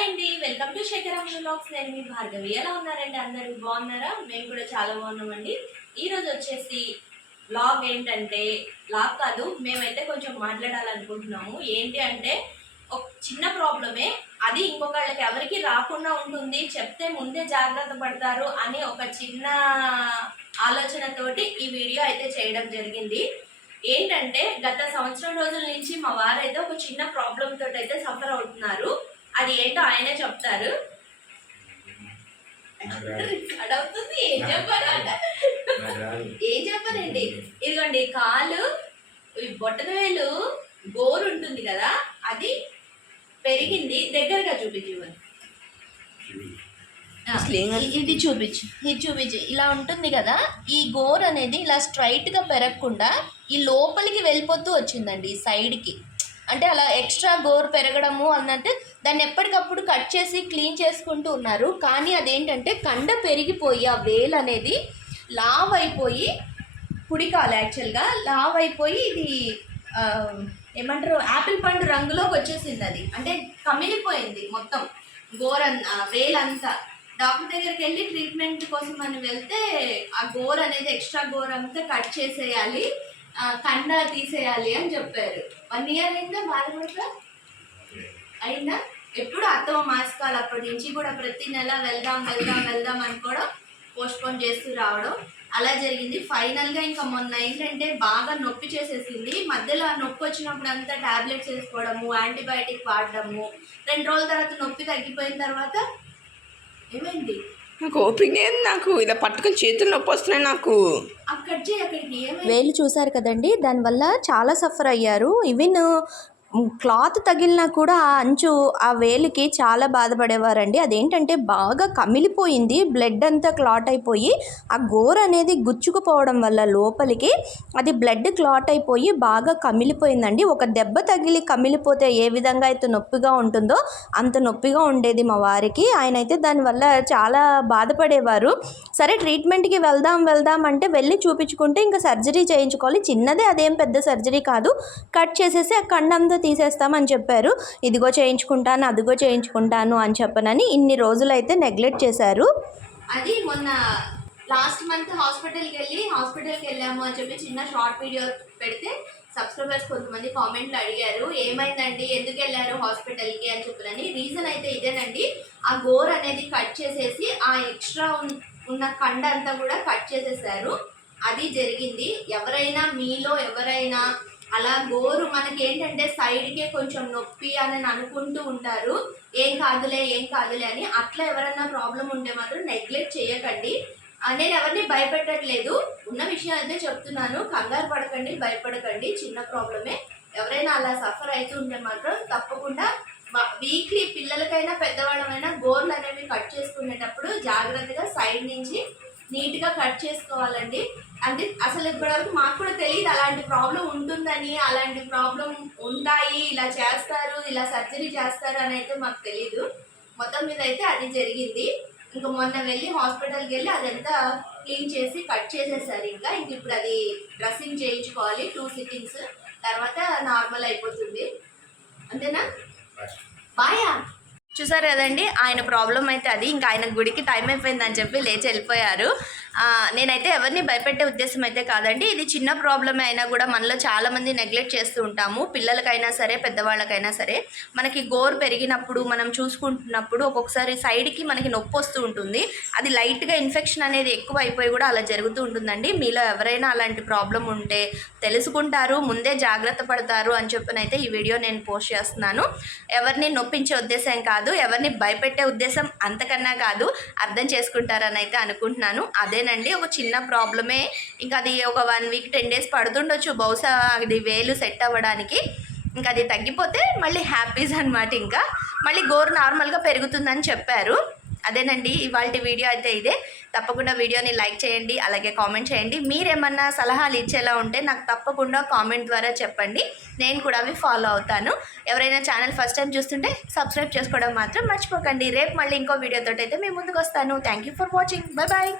Hi అండి. Welcome to Shekharam blogs. నేను మీ భార్గవి. ఎలా ఉన్నారండి అందరూ? బాగున్నారా? మేము కూడా చాలా బాగున్నామండి. ఈరోజు వచ్చేసి బ్లాగ్ ఏంటంటే బ్లాగ్ కాదు మేమైతే కొంచెం మాట్లాడాలనుకుంటున్నాము. ఏంటి అంటే ఒక చిన్న ప్రాబ్లమే. అది ఇంకొకళ్ళకి ఎవరికి రాకుండా ఉంటుంది. చెప్తే ముందే జాగ్రత్త పడతారు అని ఒక చిన్న ఆలోచనతోటి ఈ వీడియో అయితే చేయడం జరిగింది. ఏంటంటే గత సంవత్సరం రోజుల నుంచి మా వారైతే ఒక చిన్న ప్రాబ్లం తోటి అయితే సఫర్ అవుతున్నారు. అది ఏంటో ఆయనే చెప్తారు. అడవుతుంది ఏం చెప్పారట ఏం చెప్పారండి ఇదిగోండి కాలు ఈ బొట్టన వేలు గోరు ఉంటుంది కదా అది పెరిగింది దగ్గరగా చూపించు ఇది చూపించు ఇది చూపించు. ఇలా ఉంటుంది కదా ఈ గోర్ అనేది ఇలా స్ట్రైట్గా పెరగకుండా ఈ లోపలికి వెళ్ళిపోతూ వచ్చిందండి ఈ side కి. అంటే అలా ఎక్స్ట్రా గోర్ పెరగడము అన్నట్టు దాన్ని ఎప్పటికప్పుడు కట్ చేసి క్లీన్ చేసుకుంటూ ఉన్నారు. కానీ అదేంటంటే కండ పెరిగిపోయి ఆ వేల్ అనేది లావ్ అయిపోయి పుడికాలు యాక్చువల్గా లావ్ అయిపోయి ఇది ఏమంటారు యాపిల్ పండు రంగులోకి వచ్చేసింది అది. అంటే కమిలిపోయింది మొత్తం గోరన్ వేలంతా. డాక్టర్ దగ్గరికి వెళ్ళి ట్రీట్మెంట్ కోసం అని వెళ్తే ఆ గోర్ అనేది ఎక్స్ట్రా గోర్ అంతా కట్ చేసేయాలి. కండ తీసేయాలి అని చెప్పారు. వన్ ఇయర్ అయిందా బాధపడతా అయిందా? ఎప్పుడు అత్తవ మాస్కాలు అప్పటి నుంచి కూడా ప్రతి నెల వెళ్దాం వెళ్దాం వెళ్దాం అనుకోవడం పోస్ట్పోన్ చేస్తూ రావడం అలా జరిగింది. ఫైనల్గా ఇంకా మొన్న ఏంటంటే బాగా నొప్పి చేసేసింది. మధ్యలో ఆ నొప్పి వచ్చినప్పుడు అంతా టాబ్లెట్స్ వేసుకోవడము యాంటీబయాటిక్ వాడడము. రెండు రోజుల తర్వాత నొప్పి తగ్గిపోయిన తర్వాత ఏమైంది? నాకు ఓపిక లేదు నాకు. ఇలా పట్టుకొని చేతులు నొప్పి వస్తున్నాయి నాకు. వేలు చూశారు కదండి దానివల్ల చాలా సఫర్ అయ్యారు. ఈవెన్ క్లాత్ తగిలినా కూడా ఆ అంచు ఆ వేలికి చాలా బాధపడేవారండి. అదేంటంటే బాగా కమిలిపోయింది బ్లడ్ అంతా క్లాట్ అయిపోయి ఆ గోర అనేది గుచ్చుకుపోవడం వల్ల లోపలికి అది బ్లడ్ క్లాట్ అయిపోయి బాగా కమిలిపోయిందండి. ఒక దెబ్బ తగిలి కమిలిపోతే ఏ విధంగా అయితే నొప్పిగా ఉంటుందో అంత నొప్పిగా ఉండేది మా వారికి. ఆయన అయితే దానివల్ల చాలా బాధపడేవారు. సరే ట్రీట్మెంట్కి వెళ్దాం వెళ్దాం అంటే వెళ్ళి చూపించుకుంటే ఇంకా సర్జరీ చేయించుకోవాలి. చిన్నదే అదేం పెద్ద సర్జరీ కాదు. కట్ చేసేసి ఆ కండంతో తీసేస్తామని చెప్పారు. ఇదిగో చేయించుకుంటాను అదిగో చేయించుకుంటాను అని చెప్పనని ఇన్ని రోజులు అయితే నెగ్లెక్ట్ చేశారు. అది మొన్న లాస్ట్ మంత్ హాస్పిటల్కి వెళ్ళి హాస్పిటల్కి వెళ్ళాము అని చెప్పి చిన్న షార్ట్ వీడియో పెడితే సబ్స్క్రైబర్స్ కొంతమంది కామెంట్లు అడిగారు. ఏమైందండి? ఎందుకు వెళ్ళారు హాస్పిటల్కి అని చెప్పనని. రీజన్ అయితే ఇదేనండి. ఆ గోర్ అనేది కట్ చేసేసి ఆ ఎక్స్ట్రా ఉన్న కండ అంతా కూడా కట్ చేసేసారు. అది జరిగింది. ఎవరైనా మీలో ఎవరైనా అలా గోరు మనకి ఏంటంటే సైడ్కే కొంచెం నొప్పి అని అనుకుంటూ ఉంటారు. ఏం కాదులే ఏం కాదులే అని అట్లా ఎవరైనా ప్రాబ్లం ఉంటే మాత్రం నెగ్లెక్ట్ చేయకండి. నేను ఎవరిని భయపెట్టట్లేదు. ఉన్న విషయం అయితే చెప్తున్నాను. కంగారు పడకండి భయపడకండి. చిన్న ప్రాబ్లమే. ఎవరైనా అలా సఫర్ అవుతూ ఉంటే మాత్రం తప్పకుండా వీక్లీ పిల్లలకైనా పెద్దవాళ్ళమైనా గోర్లు అనేవి కట్ చేసుకునేటప్పుడు జాగ్రత్తగా సైడ్ నుంచి నీట్గా కట్ చేసుకోవాలండి. అంటే అసలు ఇప్పటివరకు మాకు కూడా తెలియదు అలాంటి ప్రాబ్లం ఉంటుందని అలాంటి ప్రాబ్లం ఉంటాయి ఇలా చేస్తారు ఇలా సర్జరీ చేస్తారు అని అయితే మాకు తెలియదు మొత్తం మీద అయితే అది జరిగింది. ఇంకా మొన్న వెళ్ళి హాస్పిటల్కి వెళ్ళి అదంతా క్లీన్ చేసి కట్ చేసేసారు ఇంకా. ఇంక ఇప్పుడు అది డ్రెస్సింగ్ చేయించుకోవాలి టూ సిట్టింగ్స్. తర్వాత నార్మల్ అయిపోతుంది. అంతేనా? బాయా? చూసారు కదండి? ఆయన ప్రాబ్లం అయితే అది. ఇంకా ఆయన గుడికి టైం అయిపోయిందని చెప్పి లేచి వెళ్ళిపోయారు. నేనైతే ఎవరిని భయపెట్టే ఉద్దేశం అయితే కాదండి. ఇది చిన్న ప్రాబ్లమే అయినా కూడా మనలో చాలామంది నెగ్లెక్ట్ చేస్తూ ఉంటాము. పిల్లలకైనా సరే పెద్దవాళ్ళకైనా సరే. మనకి గోరు పెరిగినప్పుడు మనం చూసుకుంటున్నప్పుడు ఒక్కొక్కసారి సైడ్కి మనకి నొప్పి వస్తూ ఉంటుంది. అది లైట్గా ఇన్ఫెక్షన్ అనేది ఎక్కువ అయిపోయి కూడా అలా జరుగుతూ ఉంటుందండి. మీలో ఎవరైనా అలాంటి ప్రాబ్లం ఉంటే తెలుసుకుంటారు. ముందే జాగ్రత్త పడతారు అని చెప్పినైతే ఈ వీడియో నేను పోస్ట్ చేస్తున్నాను. ఎవరిని నొప్పించే ఉద్దేశం కాదు ఎవరిని భయపెట్టే ఉద్దేశం అంతకన్నా కాదు అర్థం చేసుకుంటారని అయితే అనుకుంటున్నాను. అండి ఒక చిన్న ప్రాబ్లమే. ఇంకా అది ఒక వన్ వీక్ టెన్ డేస్ పడుతుండొచ్చు. బహుశా అది వేలు సెట్ అవ్వడానికి. ఇంకా అది తగ్గిపోతే మళ్ళీ హ్యాపీస్ అనమాట ఇంకా. మళ్ళీ గోరు నార్మల్గా పెరుగుతుందని చెప్పారు. అదేనండి ఇవాళ వీడియో అయితే ఇదే. తప్పకుండా వీడియోని లైక్ చేయండి అలాగే కామెంట్ చేయండి. మీరేమన్నా సలహాలు ఇచ్చేలా ఉంటే నాకు తప్పకుండా కామెంట్ ద్వారా చెప్పండి. నేను కూడా అవి ఫాలో అవుతాను. ఎవరైనా ఛానల్ ఫస్ట్ టైం చూస్తుంటే సబ్స్క్రైబ్ చేసుకోవడం మాత్రం మర్చిపోకండి. రేపు మళ్ళీ ఇంకో వీడియోతో అయితే మేము ముందుకు వస్తాను thank you for watching. Bye bye